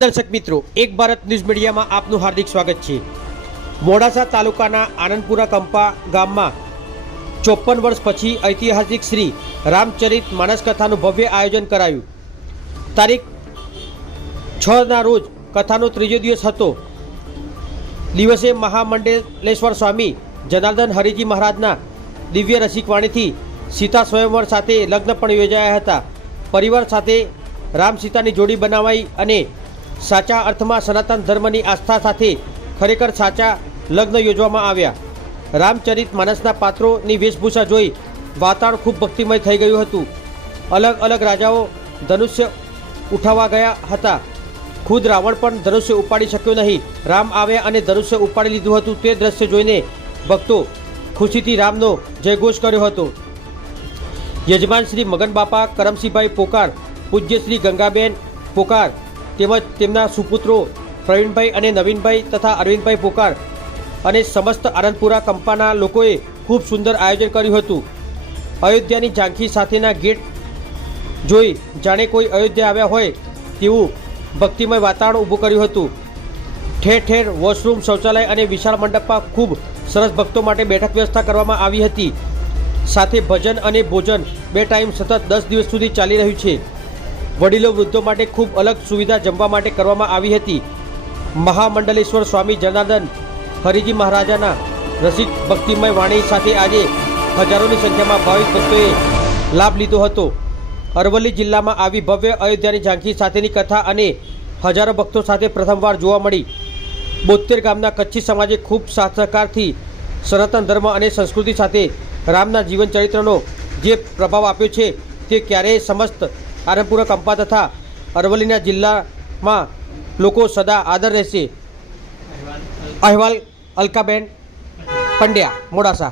દર્શક મિત્રો, એક ભારત ન્યૂઝ મીડિયામાં આપનું હાર્દિક સ્વાગત છે। મોડાસા તાલુકાના આનંદપુરા કંપા ગામમાં 54 વર્ષ પછી ઐતિહાસિક શ્રી રામચરિત માનસ કથાનું ભવ્ય આયોજન કરાયું। તારીખ 6ના રોજ કથાનો ત્રીજો દિવસ હતો। દિવસે મહામંડલેશ્વર સ્વામી જનાર્દન હરિજી મહારાજના દિવ્ય રસિકવાણીથી સીતા સ્વયંવર સાથે લગ્ન પણ યોજાયા હતા। પરિવાર સાથે રામ સીતાની જોડી બનાવાઈ અને साचा अर्थ में सनातन धर्म की आस्था साथे खरेखर साचा लग्न योजवामां आव्या। रामचरित मानसना पात्रों की वेशभूषा जोई वातावरण खूब भक्तिमय थई गयुं हतुं। अलग अलग राजाओं धनुष्य उठावा गया हता। खुद रावण पण धनुष्य उपाड़ी शक्यो नहीं। राम आव्या अने धनुष्य उपाड़ी लीधुं हतुं। ते दृश्य जोईने भक्तों खुशीथी रामनो जयघोष कर्यो हतो। यजमान श्री मगन बापा करमसिंहभाई पोकार, पूज्य श्री गंगाबेन पोकार તેમજ તેમના સુપુત્રો પ્રવીણભાઈ અને નવીનભાઈ તથા અરવિંદભાઈ પોકાર અને સમસ્ત આનંદપુરા કંપાના લોકોએ ખૂબ સુંદર આયોજન કર્યું હતું। અયોધ્યાની ઝાંખી સાથેના ગેટ જોઈ જાણે કોઈ અયોધ્યા આવ્યા હોય તેવું ભક્તિમય વાતાવરણ ઊભું કર્યું હતું। ઠેર ઠેર વોશરૂમ, શૌચાલય અને વિશાળ મંડપમાં ખૂબ સરસ ભક્તો માટે બેઠક વ્યવસ્થા કરવામાં આવી હતી। સાથે ભજન અને ભોજન 2 ટાઈમ સતત 10 દિવસ સુધી ચાલી રહ્યું છે। वडीलो वृद्धों माटे खूब अलग सुविधा जमवा माटे करवामां आवी हती। महामंडलेश्वर स्वामी जनार्दन हरिजी महाराजाना रसिक भक्तिमय वाणी साथे आजे हजारों संख्या में भाविक भक्तोए लाभ लीधो हतो। अरवली जिल्ला में आवी भव्य अयोध्यानी झांकी साथेनी कथा अने हजारों भक्तों साथे प्रथमवार जोवा मळी। 72 गामना कच्छी समाजे खूब साथ सहकारथी सनातन धर्म अने संस्कृति साथे रामना जीवन चरित्रनो जे प्रभाव आप्यो छे ते क्यारेय समस्त आनंदपुरा कंपा तथा अरवलीना जिल्ला में लोको सदा आदर रहेशे। अहेवाल अलकाबेन पंड्या, मोडासा।